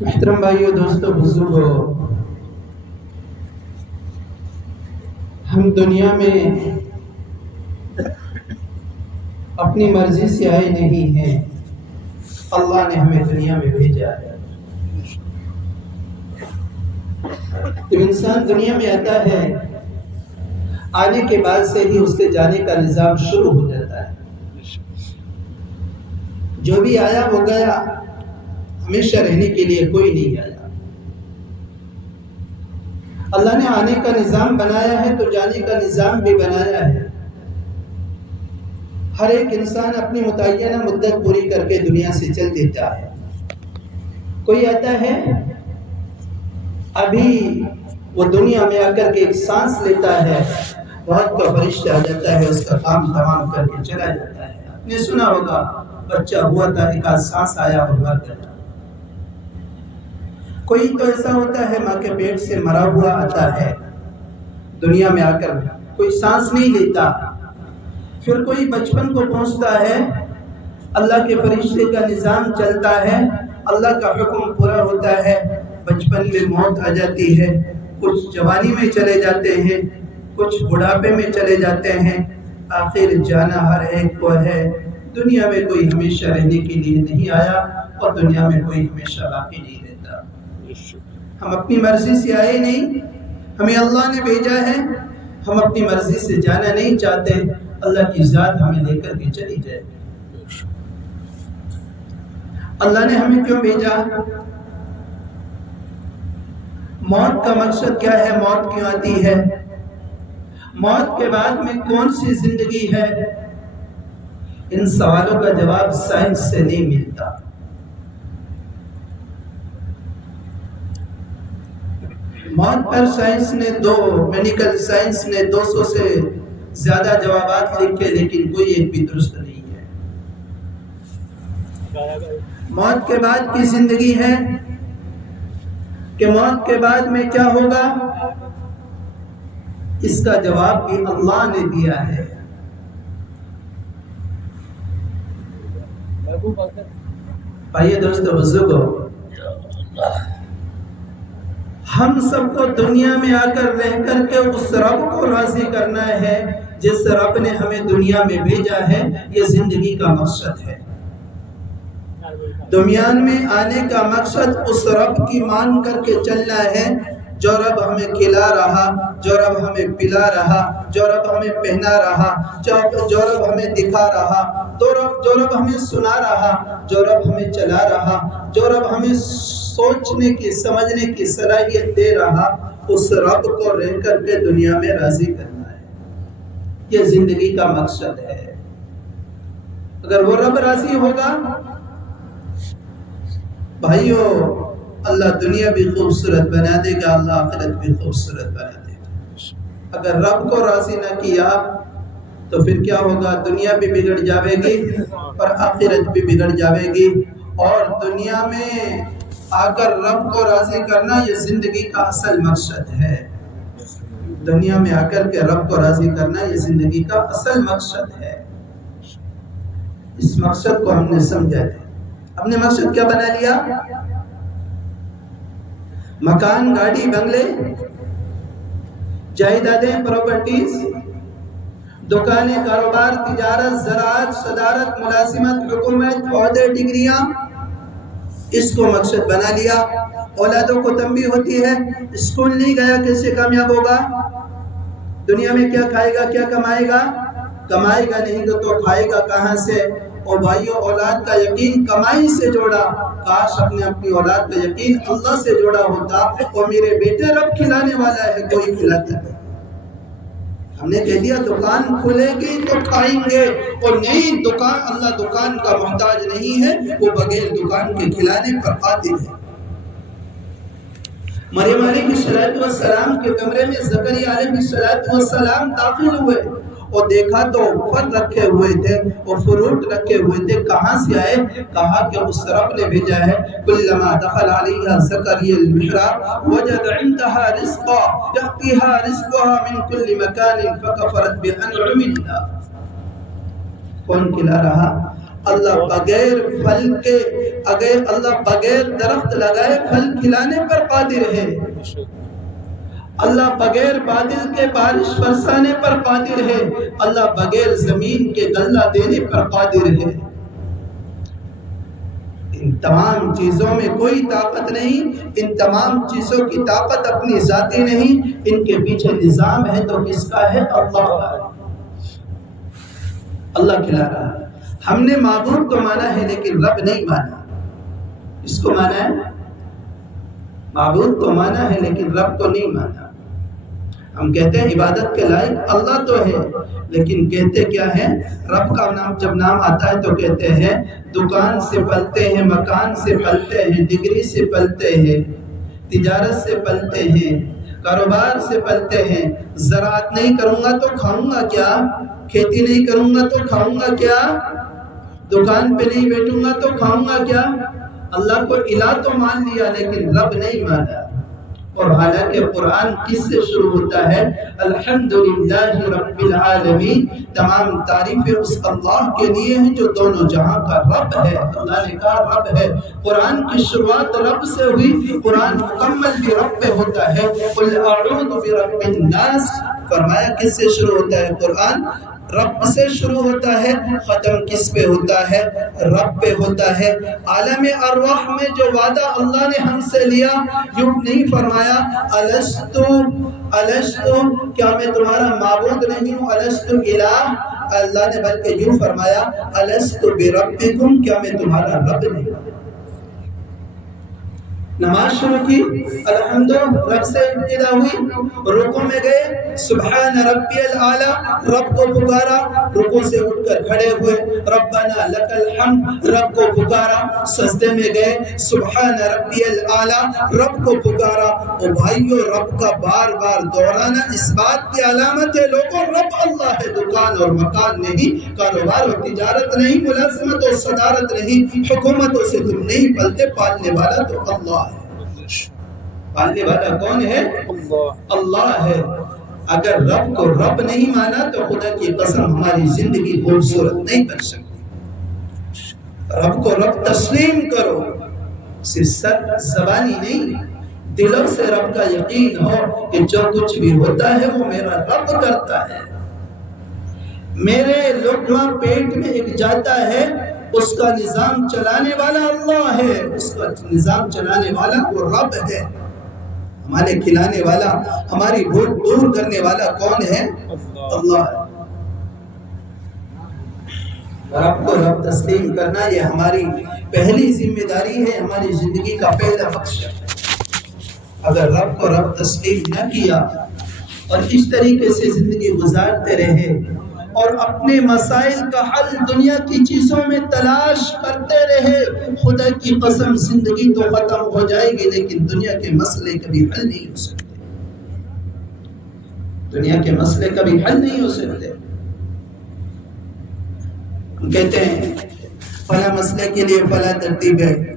محترم بھائیو، دوستو، بزرگو، ہم دنیا میں اپنی مرضی سے آئے نہیں ہیں، اللہ نے ہمیں دنیا میں بھیجا ہے۔ جب انسان دنیا میں آتا ہے، آنے کے بعد سے ہی اس کے جانے کا نظام شروع ہو جاتا ہے۔ جو بھی آیا وہ گیا، ہمیشہ رہنے کے لیے کوئی نہیں آیا۔ اللہ نے آنے کا نظام بنایا ہے تو جانے کا نظام بھی بنایا ہے۔ ہر ایک انسان اپنی متعینہ مدت پوری کر کے دنیا سے چل دیتا ہے۔ کوئی آتا ہے، ابھی وہ دنیا میں آ کر کے ایک سانس لیتا ہے، موت کا فرشتہ آ جاتا ہے، اس کا کام تمام کر کے چلا جاتا ہے۔ آپ نے سنا ہوگا، بچہ ہوا تھا، ایک آدھ سانس آیا اور مر گیا۔ کوئی تو ایسا ہوتا ہے، ماں کے پیٹ سے مرا ہوا آتا ہے، دنیا میں آ کر کوئی سانس نہیں لیتا۔ پھر کوئی بچپن کو پہنچتا ہے، اللہ کے فرشتے کا نظام چلتا ہے، اللہ کا حکم پورا ہوتا ہے، بچپن میں موت آ جاتی ہے، کچھ جوانی میں چلے جاتے ہیں، کچھ بڑھاپے میں چلے جاتے ہیں، آخر جانا ہر ایک کو ہے۔ دنیا میں کوئی ہمیشہ رہنے کے لیے نہیں آیا اور دنیا میں کوئی ہمیشہ باقی نہیں رہتا۔ ہم اپنی مرضی سے آئے نہیں، ہمیں اللہ نے بھیجا ہے۔ ہم اپنی مرضی سے جانا نہیں چاہتے، اللہ کی ذات ہمیں لے کر کے چلی جائے۔ اللہ نے ہمیں کیوں بھیجا؟ موت کا مقصد کیا ہے؟ موت کیوں آتی ہے؟ موت کے بعد میں کون سی زندگی ہے؟ ان سوالوں کا جواب سائنس سے نہیں ملتا۔ موت پر سائنس نے میڈیکل سائنس نے 200 سے زیادہ جوابات لکھے، لیکن کوئی ایک بھی درست نہیں ہے۔ موت کے بعد کی زندگی ہے کہ موت کے بعد میں کیا ہوگا، اس کا جواب بھی اللہ نے دیا ہے۔ بھائی دوستو، بزرگو، ہم سب کو دنیا میں آ کر رہ کر کے اس رب کو راضی کرنا ہے جس رب نے ہمیں دنیا میں بھیجا ہے۔ یہ زندگی کا مقصد ہے۔ دنیا میں آنے کا مقصد اس رب کی مان کر کے چلنا ہے، جو رب ہمیں کھلا رہا، جو رب ہمیں پلا رہا، جو رب ہمیں پہنا رہا، جو رب ہمیں دکھا رہا، جو رب ہمیں سنا رہا، جو رب ہمیں چلا رہا، جو رب ہمیں سوچنے کی سمجھنے کی صلاحیت دے رہا، اس رب کو رہ کر کے دنیا میں راضی کرنا ہے۔ یہ زندگی کا مقصد ہے۔ اگر وہ رب راضی ہوگا، بھائیو، اللہ دنیا بھی خوبصورت بنا دے گا، اللہ آخرت بھی خوبصورت بنا دے گا۔ اگر رب کو راضی نہ کیا تو پھر کیا ہوگا؟ دنیا بھی بگڑ جاوے گی اور آخرت بھی بگڑ جاوے گی۔ اور دنیا میں آ کر رب کو راضی کرنا یہ زندگی کا اصل مقصد ہے۔ دنیا میں آ کر کے رب کو راضی کرنا یہ زندگی کا اصل مقصد ہے۔ اس مقصد کو ہم نے سمجھا ہے۔ ہم نے مقصد کیا بنا لیا؟ مکان، گاڑی، بنگلے، جائیدادیں، پراپرٹیز، دکانیں، کاروبار، تجارت، زراعت، صدارت، ملازمت، حکومت، عہدے، ڈگریاں، اس کو مقصد بنا لیا۔ اولادوں کو تنبیہ ہوتی ہے، اسکول نہیں گیا کیسے کامیاب ہوگا؟ دنیا میں کیا کھائے گا، کیا کمائے گا؟ کمائے گا نہیں تو کھائے گا کہاں سے؟ اور بھائیو، اولاد کا یقین کمائی سے جوڑا، کاش اپنی اولاد کا یقین اللہ سے جوڑا ہوتا، اور میرے بیٹے رب کھلانے والا ہے، کوئی کھلاتا ہے۔ ہم نے کہہ دیا دکان کھلے گی تو کھائیں گے، اور نہیں، دکان، اللہ دکان کا محتاج نہیں ہے، وہ بغیر دکان کے کھلانے پر قادر ہے۔ مریم علیہ السلام کے کمرے میں زکریا علیہ السلام داخل ہوئے اور دیکھا تو پھل رکھے ہوئے تھے اور فروٹ رکھے ہوئے تھے۔ کہاں سے آئے؟ کہا کہ اس رب نے بھیجا ہے۔ کلما دخل علیہا زکریا المحراب وجد عندها رزقا یأتیها رزقها من کل مکان فکفرت بانعم اللہ۔ کون کھلا رہا؟ اللہ بغیر پھل کے، اگر اللہ بغیر درخت لگائے پھل کھلانے پر قادر ہے، اللہ بغیر بادل کے بارش برسانے پر قادر ہے، اللہ بغیر زمین کے غلہ دینے پر قادر ہے۔ ان تمام چیزوں میں کوئی طاقت نہیں، ان تمام چیزوں کی طاقت اپنی ذاتی نہیں، ان کے پیچھے نظام ہے تو کس کا ہے؟ اللہ کا ہے۔ اللہ کھلا رہا ہے۔ ہم نے معبود تو مانا ہے لیکن رب نہیں مانا۔ اس کو مانا ہے معبود تو مانا ہے لیکن رب کو نہیں مانا۔ ہم کہتے ہیں عبادت کے لائق اللہ تو ہے، لیکن کہتے کیا ہے؟ رب کا نام جب نام آتا ہے تو کہتے ہیں دکان سے پلتے ہیں، مکان سے پلتے ہیں، ڈگری سے پلتے ہیں، تجارت سے پلتے ہیں، کاروبار سے پلتے ہیں۔ زراعت نہیں کروں گا تو کھاؤں گا کیا؟ کھیتی نہیں کروں گا تو کھاؤں گا کیا؟ دکان پہ نہیں بیٹھوں گا تو کھاؤں گا کیا؟ اللہ کو الہ تو مان لیا لیکن رب نہیں مانا۔ اور حالانکہ قرآن کس سے شروع ہوتا ہے؟ الحمدللہ رب العالمین، تمام تعریفیں اس اللہ کے لیے ہیں جو دونوں جہاں کا رب ہے۔ اللہ نے کہا رب ہے۔ قرآن کی شروعات رب سے ہوئی، قرآن مکمل بھی رب پہ ہوتا ہے۔ قل اعوذ برب الناس، فرمایا کس سے شروع ہوتا ہے قرآن؟ رب سے شروع ہوتا ہے، ختم کس پہ ہوتا ہے؟ رب پہ ہوتا ہے۔ عالم ارواح میں جو وعدہ اللہ نے ہم سے لیا، یوں نہیں فرمایا الستو الستو، کیا میں تمہارا معبود نہیں ہوں؟ الستو الہ، اللہ نے بلکہ یوں فرمایا الستو بربکم، کیا میں تمہارا رب نہیں ہوں؟ نماز شروع کی، الحمد رب سے ابتدا ہوئی، رکوع میں گئے، سبحان ربی الاعلی، رب کو پکارا، رکوع سے اٹھ کر کھڑے ہوئے، ربنا لک الحمد، رب کو پکارا، سجدے میں گئے، سبحان ربی الاعلی، رب کو پکارا۔ او بھائیو، رب کا بار بار دہرانا اس بات کی علامت ہے لوگوں، رب اللہ ہے، دکان اور مکان نہیں، کاروبار اور تجارت نہیں، ملازمت اور صدارت نہیں، حکومتوں سے تم نہیں پلتے، پالنے والا تو اللہ ہے۔ پالنے والا کون ہے؟ اللہ ہے۔ اگر رب کو رب نہیں مانا تو خدا کی قسم ہماری زندگی خوبصورت نہیں بن سکتی۔ رب کو رب تسلیم کرو، صرف زبانی نہیں، دلوں سے رب کا یقین ہو کہ جو کچھ بھی ہوتا ہے وہ میرا رب کرتا ہے۔ میرے لقمہ پیٹ میں ایک جاتا ہے، اس کا نظام چلانے والا اللہ ہے، اس کا نظام چلانے والا وہ رب ہے۔ ہمارے کھلانے والا، ہماری بھوک دور کرنے والا کون ہے؟ اللہ ہے۔ رب کو رب تسلیم کرنا یہ ہماری پہلی ذمہ داری ہے، ہماری زندگی کا پہلا مقصد ہے۔ اگر رب کو رب تسلیم نہ کیا اور اس طریقے سے زندگی گزارتے رہے اور اپنے مسائل کا حل دنیا کی چیزوں میں تلاش کرتے رہے، خدا کی قسم زندگی تو ختم ہو جائے گی لیکن دنیا کے مسئلے کبھی حل نہیں ہو سکتے۔ دنیا کے مسئلے کبھی حل نہیں ہو سکتے۔ ہم کہتے ہیں فلاں مسئلے کے لیے فلاں ترتیب ہے،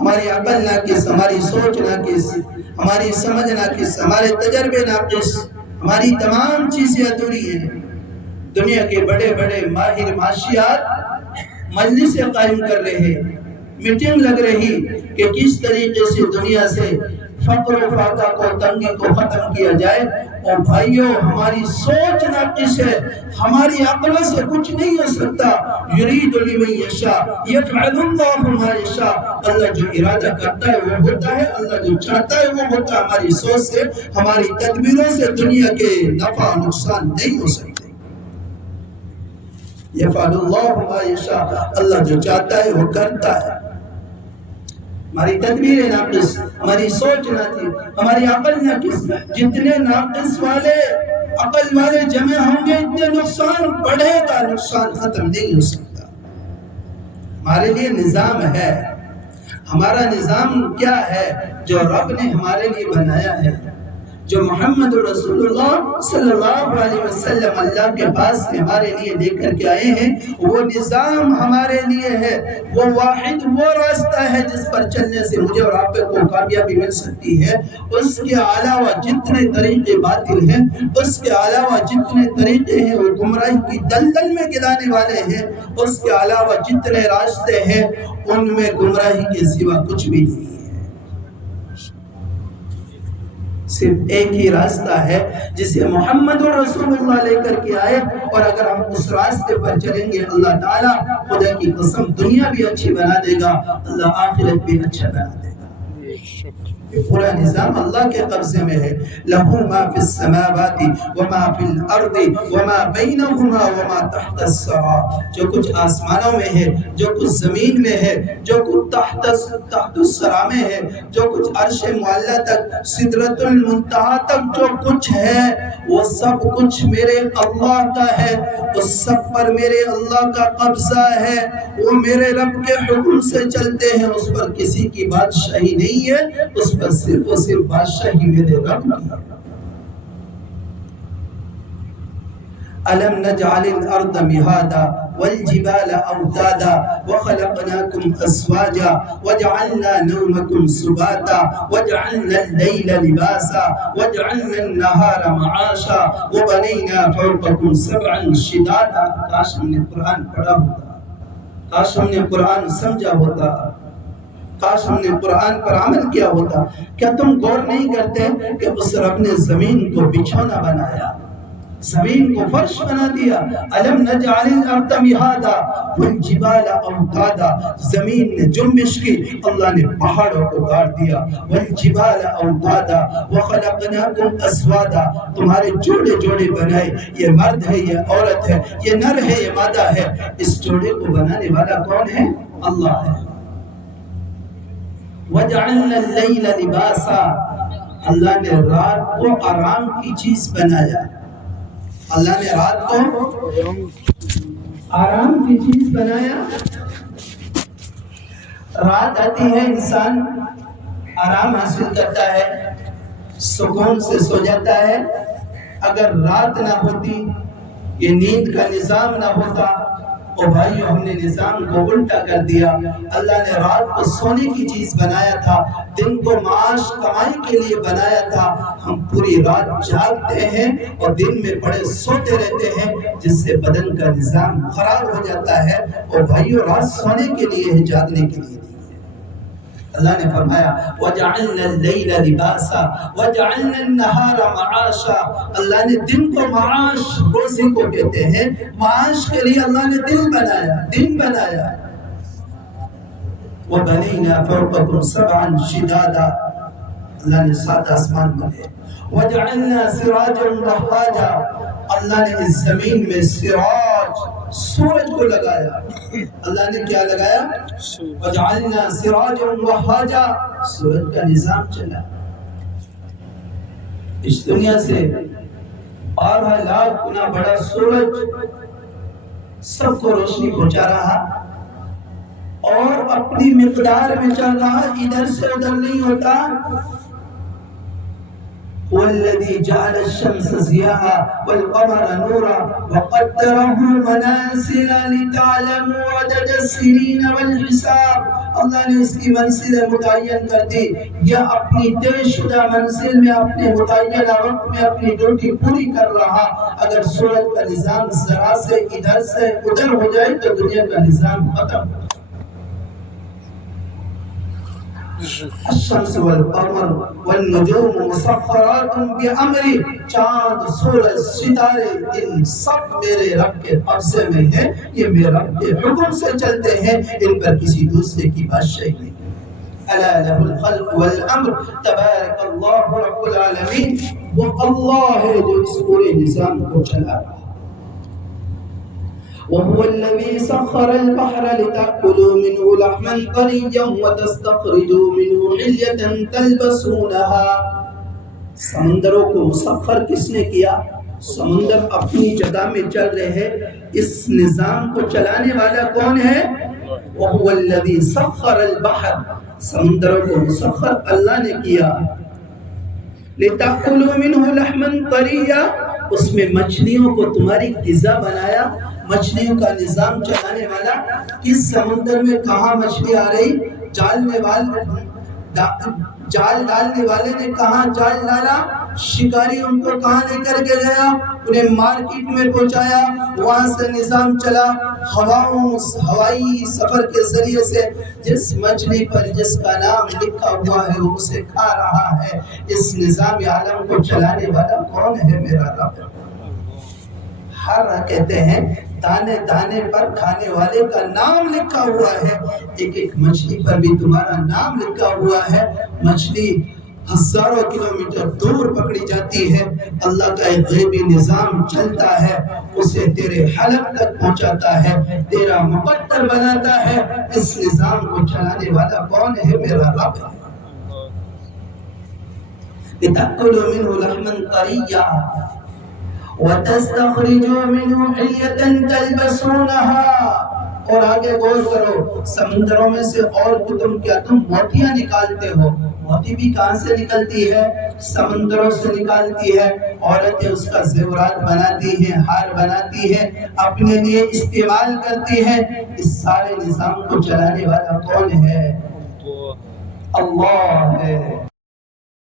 ہماری عقل ناقص، ہماری سوچ ناقص، ہماری سمجھ ناقص، ہمارے تجربے ناقص، ہماری تمام چیزیں ادھوری ہیں۔ دنیا کے بڑے بڑے ماہر معاشیات مجلسیں قائم کر رہے، میٹنگ لگ رہی کہ کس طریقے سے دنیا سے فقر و فاقہ کو، تنگی کو ختم کیا جائے۔ اور بھائیو، ہماری سوچ ناقص ہے، ہماری عقل سے کچھ نہیں ہو سکتا۔ یرید لمن یشاء یفعل اللہ ما یشاء، اللہ جو ارادہ کرتا ہے وہ ہوتا ہے، اللہ جو چاہتا ہے وہ ہوتا ہے۔ ہماری سوچ سے، ہماری تدبیروں سے دنیا کے نفع نقصان نہیں ہو سکتے۔ یفعل اللہ ما یشاء، اللہ جو چاہتا ہے وہ کرتا ہے۔ ہماری تدبیر ناقص، ہماری سوچ ناقص، ہماری عقل ناقص۔ جتنے ناقص والے عقل والے جمع ہوں گے اتنے نقصان بڑھے گا، نقصان ختم نہیں ہو سکتا۔ ہمارے لیے نظام ہے، ہمارا نظام کیا ہے جو رب نے ہمارے لیے بنایا ہے۔ جو محمد رسول اللہ صلی اللہ علیہ وسلم اللہ کے پاس سے ہمارے لیے لے کر کے آئے ہیں، وہ نظام ہمارے لیے ہے، وہ واحد وہ راستہ ہے جس پر چلنے سے مجھے اور آپ کو کامیابی مل سکتی ہے۔ اس کے علاوہ جتنے طریقے باطل ہیں، اس کے علاوہ جتنے طریقے ہیں وہ گمراہی کی دلدل میں گرانے والے ہیں، اس کے علاوہ جتنے راستے ہیں ان میں گمراہی کے سوا کچھ بھی نہیں ہے۔ صرف ایک ہی راستہ ہے جسے محمد رسول اللہ لے کر کے آئے، اور اگر ہم اس راستے پر چلیں گے اللہ تعالیٰ خدا کی قسم دنیا بھی اچھی بنا دے گا، اللہ آخرت بھی اچھا بنا دے گا۔ یہ پورا نظام اللہ کے قبضے میں ہے۔ لَهُ مَا فِي السَّمَاوَاتِ وَمَا فِي الْأَرْضِ وَمَا بَيْنَهُمَا وَمَا تَحْتَ الثَّرَى، جو کچھ آسمانوں میں ہے، جو کچھ زمین میں ہے، جو کچھ تحت الثرى میں ہے، جو کچھ عرش معلیٰ تک، سدرۃ المنتہا تک جو کچھ ہے وہ سب کچھ میرے اللہ کا ہے، اس سب پر میرے اللہ کا قبضہ ہے، وہ میرے رب کے حکم سے چلتے ہیں، اس پر کسی کی بادشاہی نہیں ہے، اس پر صرف و صرف بادشاہی میرے رب کی ہے۔ أَلَمْ نَجْعَلِ الْأَرْضَ مِهَادًا وَالْجِبَالَ أَوْتَادًا وَخَلَقْنَاكُمْ أَزْوَاجًا وَجَعَلْنَا نَوْمَكُمْ سُبَاتًا وَجَعَلْنَا اللَّيْلَ لِبَاسًا وَجَعَلْنَا النَّهَارَ مَعَاشًا وَبَنَيْنَا فَوْقَكُمْ سَبْعًا شِدَادًا۔ کاش ہم نے قرآن پڑھا ہوتا، کاش ہم نے قرآن سمجھا ہوتا، کاش ہم نے قرآن پر عمل کیا ہوتا۔ کیا تم غور نہیں کرتے کہ اس رب نے زمین کو بچھونا بنایا، زمین کو فرش بنا دیا؟ أَلَمْ نَجْعَلِ الْأَرْضَ مِهَادًا وَالْجِبَالَ أَوْتَادًا، زمین نے جنبش کی، اللہ نے پہاڑوں کو گاڑ دیا۔ وَالْجِبَالَ أَوْتَادًا وَخَلَقْنَاكُمْ أَزْوَاجًا، تمہارے جوڑے جوڑے بنائے، یہ مرد ہے، یہ عورت ہے، یہ نر ہے، یہ مادہ ہے، اس جوڑے کو بنانے والا کون ہے؟ اللہ ہے۔ وَجَعَلْنَا اللَّيْلَ لِبَاسًا، اللہ نے رات کو آرام کی چیز بنایا، اللہ نے رات کو آرام کی چیز بنایا۔ رات آتی ہے، انسان آرام حاصل کرتا ہے، سکون سے سو جاتا ہے۔ اگر رات نہ ہوتی، یہ نیند کا نظام نہ ہوتا، او بھائیو ہم نے نظام کو الٹا کر دیا۔ اللہ نے رات کو سونے کی چیز بنایا تھا، دن کو معاش کمائی کے لیے بنایا تھا۔ ہم پوری رات جاگتے ہیں اور دن میں پڑے سوتے رہتے ہیں، جس سے بدن کا نظام خراب ہو جاتا ہے۔ اور بھائیو رات سونے کے لیے ہے، جاگنے کے لیے نہیں۔ اللہ نے فرمایا وَجَعَلْنَا اللَّيْلَ لِبَاسًا وَجَعَلْنَا النَّهَارَ مَعَاشًا، اللہ نے دن کو معاش، روزی کو کہتے ہیں، معاش کے لیے اللہ نے دن بنایا، دن بنایا۔ وَبَنَيْنَا فَوْقَكُمْ سَبْعًا شِدَادًا، اللہ نے 7 آسمان بنائے۔ وَجَعَلْنَا سِرَاجًا وَهَّاجًا، اللہ نے اس زمین میں سراج، سورج کو لگایا۔ اللہ نے کیا لگایا؟ وَجَعَلْنَا سِرَاجًا وَهَّاجًا، سورج کا نظام چلا۔ اس دنیا سے 12 لاکھ گنا بڑا سورج سب کو روشنی پہنچا رہا اور اپنی مقدار میں چل رہا، ادھر سے ادھر نہیں ہوتا۔ وَالَّذِي جَعَلَ الشَّمْسَ ضِيَاءً وَالْقَمَرَ نُورًا وَقَدَّرَهُ مَنَازِلَ لِتَعْلَمُوا عَدَدَ السِّنِينَ وَالْحِسَابَ، اللہ نے اس کی منزلیں متعین کر دی۔ یہ اپنی طے شدہ منزل میں اپنے متعینہ وقت میں اپنی ڈیوٹی پوری کر رہا۔ اگر سورج کا نظام ذرا سے ادھر سے ادھر ہو جائے تو دنیا کا نظام ختم۔ الشمس والقمر والنجوم مسخرات بأمری، چاند، سورج، ستارے، ان سب میرے رب کے قبضے میں ہیں، یہ میرے رب کے حکم سے چلتے ہیں، ان پر کسی دوسرے کی بادشاہی نہیں۔ الا له الخلق والامر تبارک اللہ رب العالمین، وہ اللہ ہے جو اس پورے نظام کو چلا رہا۔ وهو الذي سخر البحر لتأكلوا منه لحما طريا وتستخرجوا منه حلية تلبسونها، سمندروں کو مسخر کس نے کیا؟ سمندر اپنی جگہ میں چل رہے ہیں، اس نظام کو چلانے والا کون ہے؟ وهو الذي سخر البحر، سمندروں کو مسخر اللہ نے کیا۔ لِتَأْكُلُوا مِنْهُ لَحْمًا طَرِيًّا، اس میں مچھلیوں کو تمہاری غذا بنایا. مچھلیوں کا نظام چلانے والا، کس سمندر میں کہاں مچھلی آ رہی، جال ڈالنے والے نے کہاں جال ڈالا، شکاری ان کو کہاں لے کر کے گیا، انہیں مارکیٹ میں پہنچایا، وہاں سے نظام چلا. ہوائی سفر کے ذریعے سے جس مچھلی پر جس کا نام لکھا ہوا ہے وہ اسے کھا رہا ہے. اس نظام عالم کو چلانے والا کون ہے؟ میرا رب. ہر کہتے ہیں دانے دانے پر کھانے والے کا نام لکھا ہوا ہے. ایک ایک مچھلی پر بھی تمہارا نام لکھا ہوا ہے. مچھلی ہزاروں کلومیٹر دور پکڑی جاتی ہے، اللہ کا ایک غیبی نظام چلتا ہے، اسے تیرے حلق تک پہنچاتا ہے، تیرا مقدر بناتا ہے. اس نظام کو چلانے والا کون ہے؟ میرا رب. لِتَأْكُلُوا مِنْهُ لَحْمًا طَرِيًّا وَتَسْتَخْرِجُوا مِنْهُ حِلْيَةً تَلْبَسُونَهَا. اور آگے غور کرو، سمندروں میں سے اور تم کیا تم موتیاں نکالتے ہو؟ موتی بھی کہاں سے نکلتی ہے؟ سمندروں سے نکالتی ہے. عورتیں اس کا زیورات بناتی ہیں، ہار بناتی ہیں، اپنے لیے استعمال کرتی ہیں. اس سارے نظام کو چلانے والا کون ہے؟ اللہ ہے.